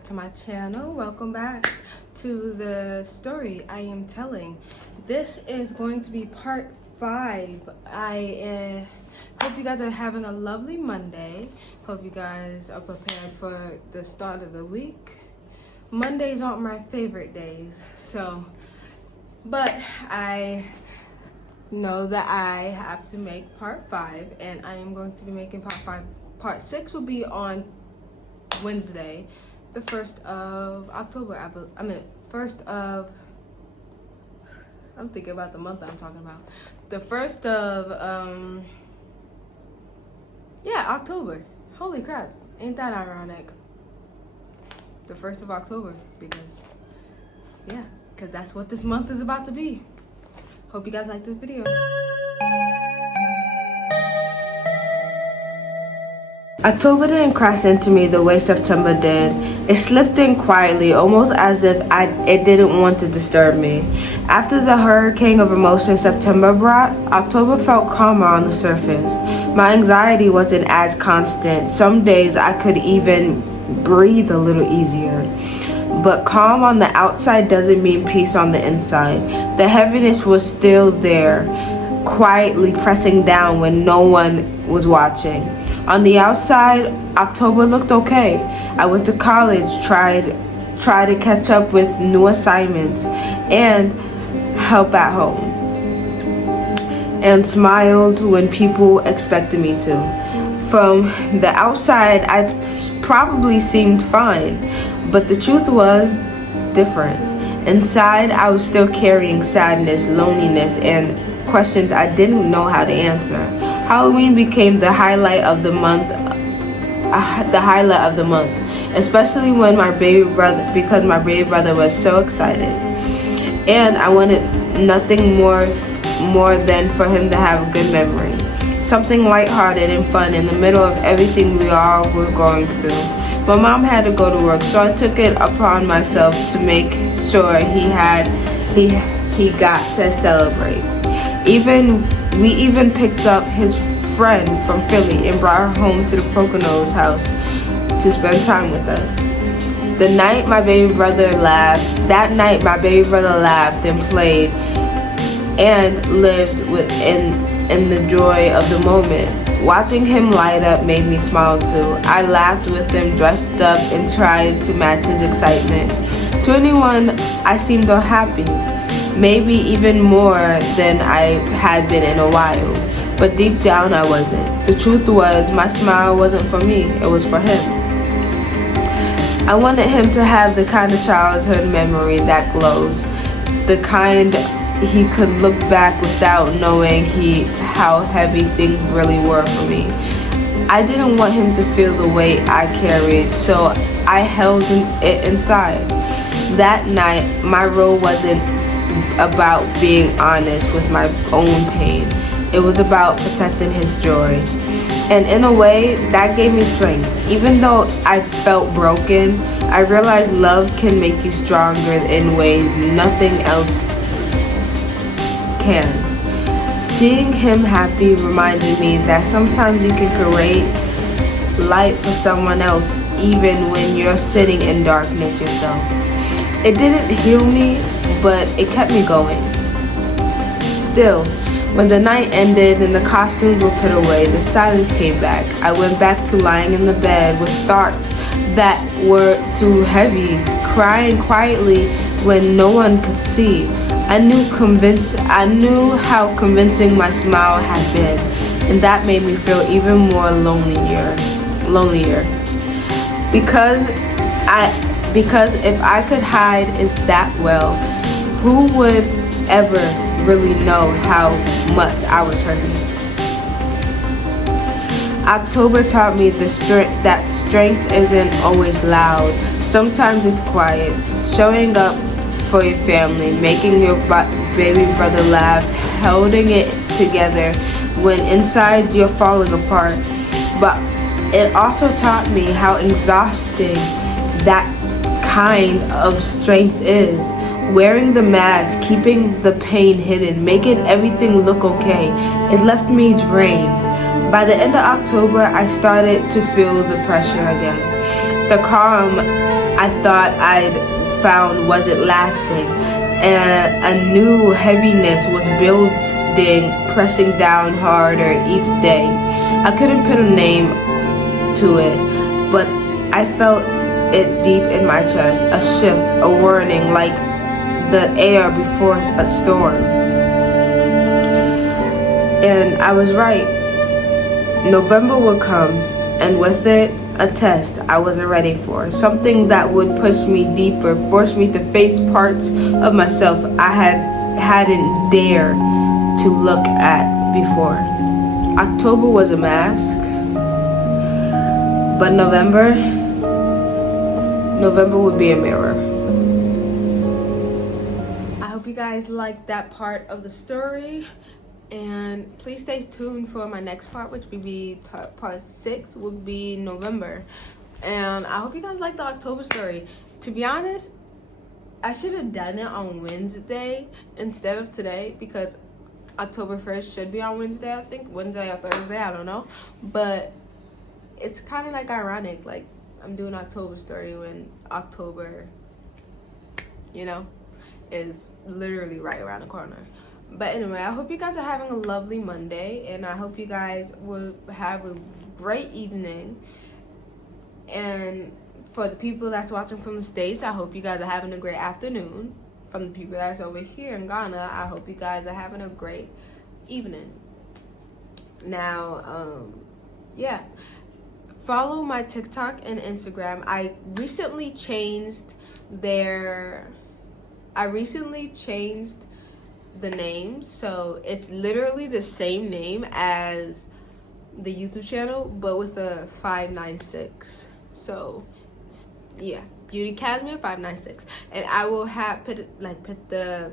back to my channel. Welcome back to the story I am telling. This is going to be part 5. I hope you guys are having a lovely Monday. Hope you guys are prepared for the start of the week. Mondays aren't my favorite days, but I know that I have to make part 5, and I am going to be making part 5. Part 6 will be on Wednesday, the 1st of October. I'm thinking about the month I'm talking about. The 1st of, October. Holy crap, ain't that ironic? The 1st of October, because that's what this month is about to be. Hope you guys like this video. October didn't crash into me the way September did. It slipped in quietly, almost as if it didn't want to disturb me. After the hurricane of emotion September brought, October felt calmer on the surface. My anxiety wasn't as constant. Some days I could even breathe a little easier. But calm on the outside doesn't mean peace on the inside. The heaviness was still there, quietly pressing down when no one was watching. On the outside, October looked okay. I went to college, tried to catch up with new assignments and help at home, and smiled when people expected me to. From the outside, I probably seemed fine, but the truth was different. Inside, I was still carrying sadness, loneliness, and questions I didn't know how to answer. Halloween became the highlight of the month, especially when because my baby brother was so excited, and I wanted nothing more than for him to have a good memory, something lighthearted and fun in the middle of everything we all were going through. My mom had to go to work, so I took it upon myself to make sure he got to celebrate. We even picked up his friend from Philly and brought her home to the Poconos house to spend time with us. That night my baby brother laughed and played and lived in the joy of the moment. Watching him light up made me smile too. I laughed with him, dressed up, and tried to match his excitement. To anyone, I seemed happy. Maybe even more than I had been in a while. But deep down I wasn't. The truth was, my smile wasn't for me, it was for him. I wanted him to have the kind of childhood memory that glows. The kind he could look back without knowing how heavy things really were for me. I didn't want him to feel the weight I carried, so I held it inside. That night, my role wasn't about being honest with my own pain. It was about protecting his joy. And in a way, that gave me strength. Even though I felt broken, I realized love can make you stronger in ways nothing else can. Seeing him happy reminded me that sometimes you can create light for someone else even when you're sitting in darkness yourself. It didn't heal me, but it kept me going. Still, when the night ended and the costumes were put away, the silence came back. I went back to lying in the bed with thoughts that were too heavy, crying quietly when no one could see. I knew how convincing my smile had been, and that made me feel even more lonelier. Because if I could hide it that well, who would ever really know how much I was hurting? October taught me that strength isn't always loud. Sometimes it's quiet. Showing up for your family, making your baby brother laugh, holding it together when inside you're falling apart. But it also taught me how exhausting that kind of strength is. Wearing the mask, keeping the pain hidden, making everything look okay. It left me drained. By the end of October, I started to feel the pressure again. The calm I thought I'd found wasn't lasting, and a new heaviness was building, pressing down harder each day. I couldn't put a name to it, but I felt it deep in my chest, a shift, a warning, like the air before a storm. And I was right. November would come, and with it, a test I wasn't ready for. Something that would push me deeper, force me to face parts of myself I hadn't dared to look at before. October was a mask, but November would be a mirror. I hope you guys liked that part of the story, and please stay tuned for my next part, which will be part 6, will be November. And I hope you guys like the October story. To be honest, I should have done it on Wednesday instead of today, because October 1st should be on Wednesday, I think. Wednesday or Thursday, I don't know. But it's kind of like ironic, like I'm doing October story when October, you know, is literally right around the corner. But anyway, I hope you guys are having a lovely Monday, and I hope you guys will have a great evening. And for the people that's watching from the States, I hope you guys are having a great afternoon. From the people that's over here in Ghana, I hope you guys are having a great evening. Now, yeah. Follow my TikTok and Instagram. I recently changed the name, so it's literally the same name as the YouTube channel, but with a 596. So yeah, Beauty Casimir 596, and I will have put the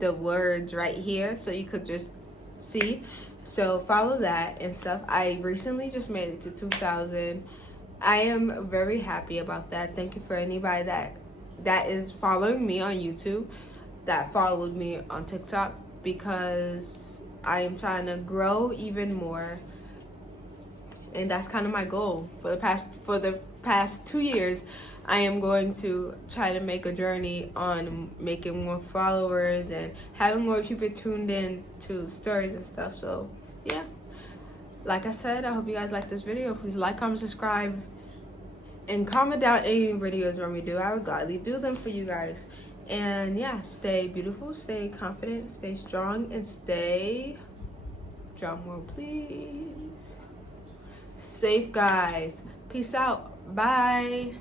words right here so you could just see. So follow that and stuff. I recently just made it to 2,000. I am very happy about that. Thank you for anybody that is following me on YouTube, that followed me on TikTok, because I am trying to grow even more, and that's kind of my goal for the past 2 years. I am going to try to make a journey on making more followers and having more people tuned in to stories and stuff. So yeah, like I said, I hope you guys like this video. Please like, comment, subscribe, and comment down any videos you want me to do. I would gladly do them for you guys. And yeah, stay beautiful, stay confident, stay strong, and stay, drum roll please, safe, guys. Peace out. Bye.